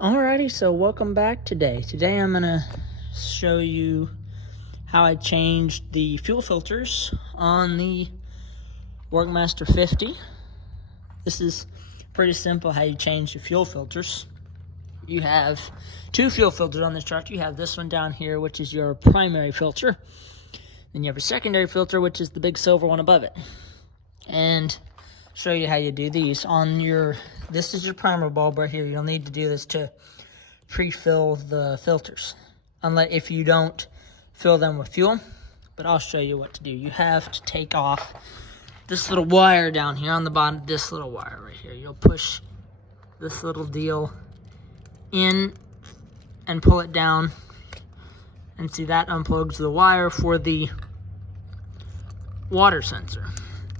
Alrighty, so welcome back today. Today I'm going to show you how I changed the fuel filters on the Workmaster 50. This is pretty simple how you change the fuel filters. You have two fuel filters on this truck. You have this one down here, which is your primary filter. Then you have a secondary filter, which is the big silver one above it. And show you how you do these. This is your primer bulb right here. You'll need to do this to pre-fill the filters, unless if you don't fill them with fuel. But I'll show you what to do. You have to take off this little wire down here on the bottom. This little wire right here. You'll push this little deal in and pull it down, and see that unplugs the wire for the water sensor.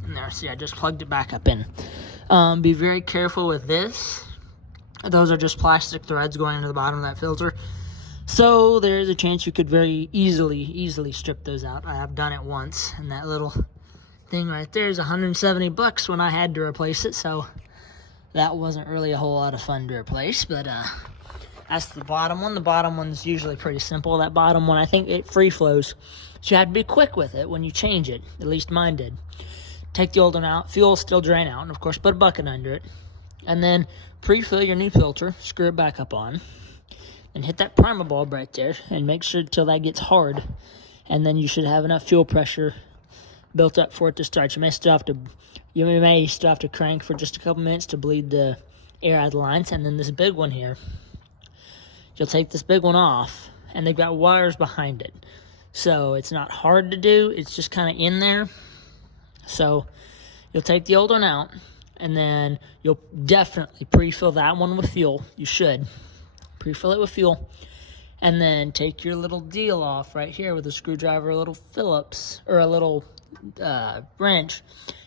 And there, see, I just plugged it back up in. Be very careful with this. Those are just plastic threads going into the bottom of that filter. So there is a chance you could very easily strip those out. I have done it once, and that little thing right there is 170 bucks when I had to replace it. So that wasn't really a whole lot of fun to replace, but that's the bottom one. The bottom one's usually pretty simple. That bottom one, I think it free flows. So you have to be quick with it when you change it. At least mine did. Take the old one out, fuel will still drain out, and of course put a bucket under it. And then pre-fill your new filter, screw it back up on, and hit that primer bulb right there, and make sure till that gets hard. And then you should have enough fuel pressure built up for it to start. You may still have to crank for just a couple minutes to bleed the air out of the lines. And then this big one here, you'll take this big one off, and they've got wires behind it. So it's not hard to do, it's just kind of in there. So you'll take the old one out, and then you'll definitely pre-fill that one with fuel. You should pre-fill it with fuel, and then take your little deal off right here with a screwdriver, a little Phillips, or a little wrench.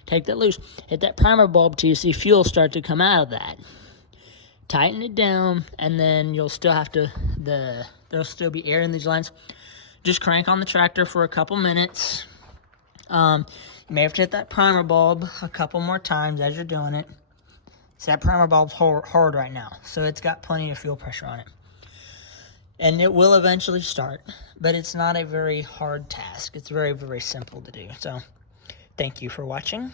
Take that loose, hit that primer bulb till you see fuel start to come out of that. Tighten it down, and then you'll still have to, there'll still be air in these lines. Just crank on the tractor for a couple minutes. You may have to hit that primer bulb a couple more times as you're doing it. See, that primer bulb's hard right now, so it's got plenty of fuel pressure on it. And it will eventually start, but it's not a very hard task. It's very simple to do. So, thank you for watching.